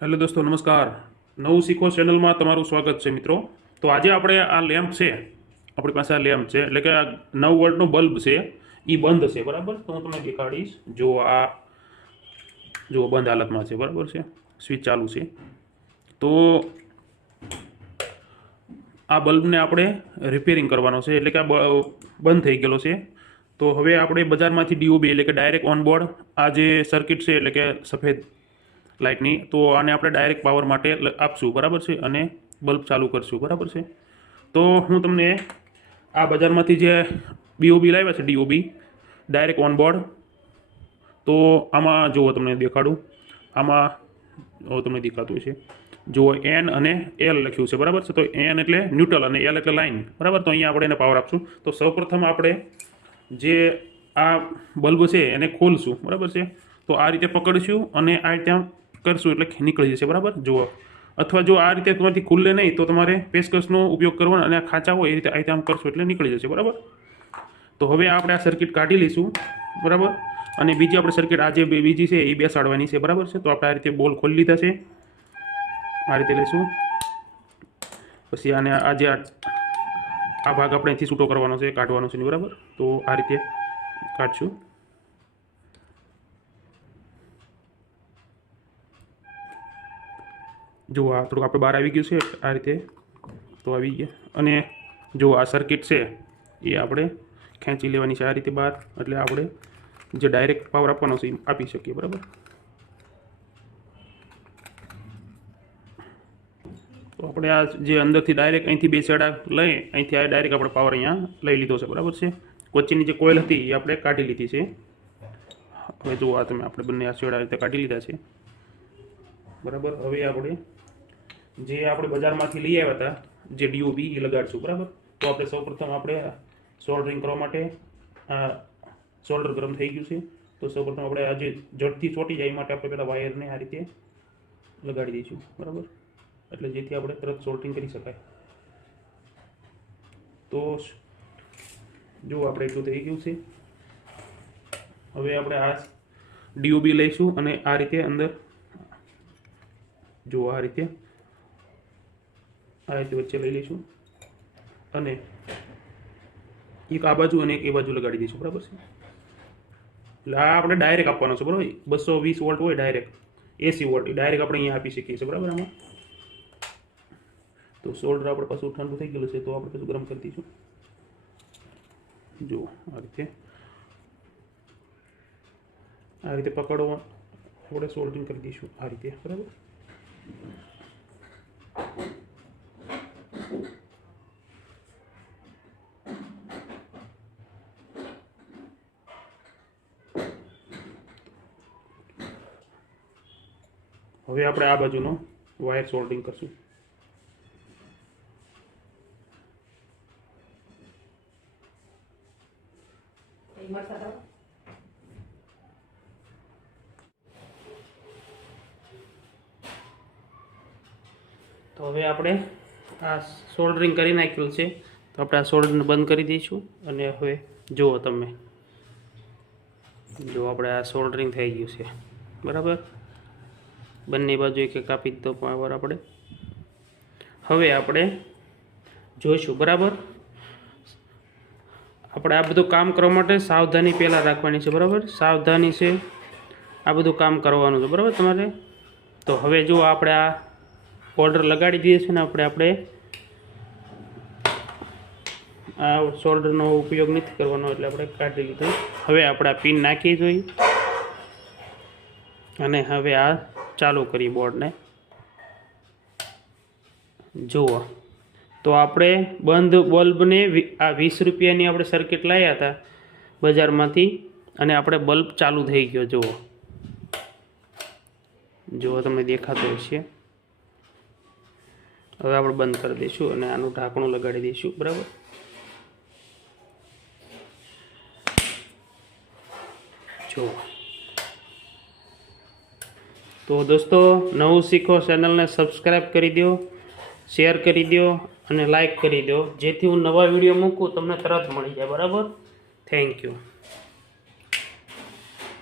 Hello દોસ્તો નમસ્કાર. નવું શીખો ચેનલમાં તમારું સ્વાગત છે મિત્રો. તો આજે આપણે આ લેમ્પ છે, આપણી પાસે આ લેમ્પ છે, એટલે કે આ 9 વોલ્ટનો બલ્બ છે, એ બંધ છે બરાબર. તો હું તમને દેખાડીશ. જો બંધ હાલતમાં છે બરાબર છે, સ્વિચ ચાલુ છે. તો આ બલ્બને આપણે રિપેરિંગ કરવાનો છે, એટલે કે આ બંધ થઈ ગયેલો છે. તો હવે આપણે બજારમાંથી ડીઓબી એટલે કે ડાયરેક્ટ ઓનબોર્ડ આ જે સર્કિટ છે, એટલે કે સફેદ લાઇટની, તો આને આપણે ડાયરેક્ટ પાવર માટે આપશું બરાબર છે, અને બલ્બ ચાલુ કરશું બરાબર છે. તો હું તમને આ બજારમાંથી જે બીઓબી લાવ્યા છે, ડીઓબી ડાયરેક્ટ ઓનબોર્ડ, તો આમાં જુઓ તમને દેખાડું. આમાં તમને દેખાતું છે, જુઓ એન અને એલ લખ્યું છે બરાબર છે. તો એન એટલે ન્યુટ્રલ અને એલ એટલે લાઇન બરાબર. તો અહીંયા આપણે એને પાવર આપશું. તો સૌપ્રથમ આપણે જે આ બલ્બ છે એને ખોલશું બરાબર છે. તો આ રીતે પકડશું અને આ રીતે કરશું એટલે નીકળી જશે બરાબર. જુઓ, અથવા જો આ રીતે તમારાથી ખુલ્લે નહીં તો તમારે પેચકસનો ઉપયોગ કરવાનો, અને આ ખાંચા હોય એ રીતે આ રીતે આમ કરશું એટલે નીકળી જશે બરાબર. તો હવે આપણે આ સર્કિટ કાઢી લઈશું બરાબર. અને બીજી આપણે સર્કિટ આ જે બીજી છે એ બેસાડવાની છે બરાબર છે. તો આપણે આ રીતે બોલ ખોલી લીધા છે, આ રીતે લઈશું. પછી આને આ જે આ ભાગ આપણે અહીંથી છૂટો કરવાનો છે, કાઢવાનો છે બરાબર. તો આ રીતે કાઢશું. જો આ થોડુંક આપણે બહાર આવી ગયું છે આ રીતે, તો આવી ગયા. અને જો આ સર્કિટ છે એ આપણે ખેંચી લેવાની છે આ રીતે બહાર, એટલે આપણે જે ડાયરેક્ટ પાવર આપવાનો છે એ આપી શકીએ બરાબર. તો આપણે આ જે અંદરથી ડાયરેક્ટ અહીંથી બે છેડા લઈ, અહીંથી આ ડાયરેક્ટ આપણે પાવર અહીંયા લઈ લીધો છે બરાબર છે. વચ્ચેની જે કોઇલ હતી એ આપણે કાઢી લીધી છે. હવે જુઓ આ તમે આપણે બંને આ છેડા રીતે કાઢી લીધા છે બરાબર. હવે આપણે જે આપણે બજારમાંથી લઈ આવ્યા હતા જે ડીઓબી એ લગાડશું બરાબર. તો આપણે સૌપ્રથમ આપણે સોલ્ડરિંગ કરવા માટે આ સોલ્ડર ગરમ થઈ ગયું છે. તો સૌપ્રથમ આપણે આ જે ઝડપથી ચોંટી જાય એ માટે આપણે પહેલાં વાયરને આ રીતે લગાડી દઈશું બરાબર, એટલે જેથી આપણે તરત સોલ્ડરિંગ કરી શકાય. તો જો આપણે એટલું થઈ ગયું છે. હવે આપણે આ ડીઓબી લઈશું અને આ રીતે અંદર જો આ રીતે વચ્ચે લઈ લઈશું, અને એક આ બાજુ અને એક એ બાજુ લગાડી દઈશું બરાબર છે. એટલે આ આપણે ડાયરેક્ટ આપવાનો છે બરાબર. 220 વોલ્ટ હોય ડાયરેક્ટ, એસી વોલ્ટ ડાયરેક્ટ આપણે અહીંયા આપી શકીએ છીએ બરાબર. આમાં તો સોલ્ડર આપણે પાછું ઠંડુ થઈ ગયેલું છે, તો આપણે પાછું ગરમ કરી દઈશું. જુઓ આ રીતે પકડવા આપણે સોલ્ડરિંગ કરી દઈશું આ રીતે બરાબર. હવે આપણે આ બાજુનો વાયર સોલ્ડરિંગ કરશું. તો હવે આપણે આ સોલ્ડરિંગ કરી નાખ્યું છે, તો આપણે આ સોલ્ડરને બંધ કરી દઈશું. અને હવે જુઓ તમે, જો આપણે આ સોલ્ડરિંગ થઈ ગયું છે બરાબર. બંને બાજુ એક એક કાપી દીધો પાવર આપણે. હવે આપણે જોઈશું બરાબર. આપણે આ બધું કામ કરવા માટે સાવધાની પહેલાં રાખવાની છે બરાબર. સાવધાની છે આ બધું કામ કરવાનું છે બરાબર તમારે. તો હવે જો આપણે આ ઓર્ડર લગાડી દઈએ છીએ ને આપણે આ સોલ્ડરનો ઉપયોગ નથી કરવાનો, એટલે આપણે કાઢી લીધો. હવે આપણે આ પિન નાખી જોઈએ અને હવે આ ચાલુ કરી બોર્ડને. જુઓ, તો આપણે બંધ બલ્બને આ 20 રૂપિયાની આપણે સર્કિટ લાવ્યા હતા બજારમાંથી, અને આપણે બલ્બ ચાલુ થઈ ગયો. જુઓ તમને દેખાતું હશે. હવે આપણે બંધ કરી દઈશું અને આનું ઢાંકણું લગાડી દઈશું બરાબર. જુઓ, તો દોસ્તો નવું શીખો ચેનલને સબસ્ક્રાઈબ કરી દો, શેર કરી દો અને લાઈક કરી દો, જેથી હું નવા વિડીયો મૂકું તમને તરત મળી જાય બરાબર. Thank you.